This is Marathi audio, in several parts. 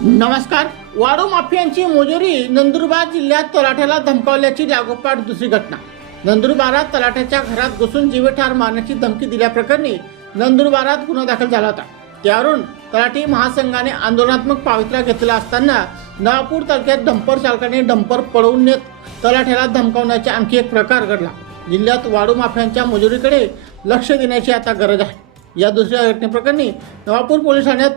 नमस्कार वाडू माफियांची मोजुरी नंदुरबार जिल्ह्यात तलाठ्याला धमकावल्याची लागोपाठ दुसरी घटना. नंदुरबारात तलाठ्याच्या घरात घुसून जीवेठार मारण्याची धमकी दिल्याप्रकरणी नंदुरबारात गुन्हा दाखल झाला होता. त्यावरून तलाठी महासंघाने आंदोलनात्मक पावित्रा घेतला असताना नवापूर तालुक्यात डंपर चालकाने डंपर पळवून नेत तलाठ्याला धमकावण्याचा आणखी एक प्रकार घडला. जिल्ह्यात वाडू माफियांच्या मजुरीकडे लक्ष देण्याची आता गरज आहे. या दुसऱ्या घटनेप्रकरणी नवापूर पोलीस ठाण्यात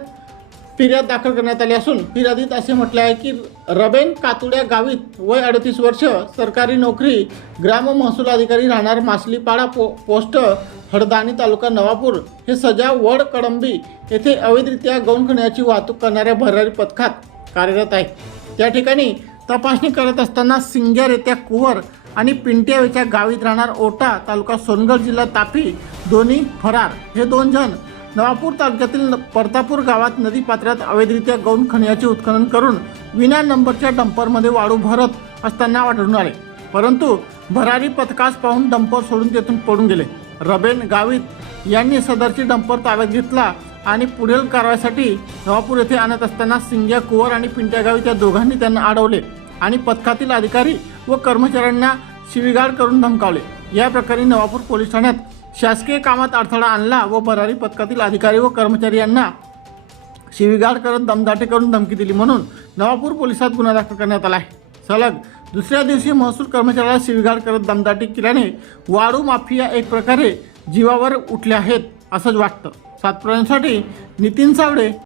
फिर्याद दाखल करण्यात आली असून फिर्यादीत असे म्हटले आहे की रबेन कातुड्या गावीत वय अडतीस वर्ष सरकारी नोकरी ग्राम महसूल अधिकारी राहणार मासलीपाडा पो पोस्ट हडदाणी तालुका नवापूर हे सजा वड कडंबी येथे अवैधरित्या गौण खण्याची वाहतूक करणाऱ्या भरारी पथकात कार्यरत आहे. त्या ठिकाणी तपासणी करत असताना सिंग्यार येत्या कुवर आणि पिंट्यावेच्या गावीत राहणार ओटा तालुका सोनगड जिल्हा तापी दोन्ही फरार. हे दोन जण नवापूर तालुक्यातील परतापूर गावात नदी पात्रात अवैधरित्या गौण खनियाचे उत्खनन करून विना नंबरच्या डंपरमध्ये वाळू भरत असताना आढळून आले. परंतु भरारी पथकास पाहून डंपर सोडून तेथून पडून गेले. रबेन गावित यांनी सदरची डंपर ताब्यात घेतला आणि पुढील कारवाईसाठी नवापूर येथे आणत असताना सिंग्या कुवर आणि पिंट्या गावित या दोघांनी त्यांना अडवले आणि पथकातील अधिकारी व कर्मचाऱ्यांना शिवीगाळ करून धमकावले. या प्रकरणी नवापूर पोलीस ठाण्यात शासकीय कामात अडथळा आणला व भरारी पथकातील अधिकारी व कर्मचारी यांना शिवीगाळ करत दमदाटे करून धमकी दिली म्हणून नवापूर पोलिसात गुन्हा दाखल करण्यात आला आहे. सलग दुसऱ्या दिवशी महसूल कर्मचाऱ्याला शिवीगाळ करत दमदाटी केल्याने वाळू माफिया एक प्रकारे जीवावर उठले आहेत असंच वाटतं. सातपुरांसाठी नितीन सावडे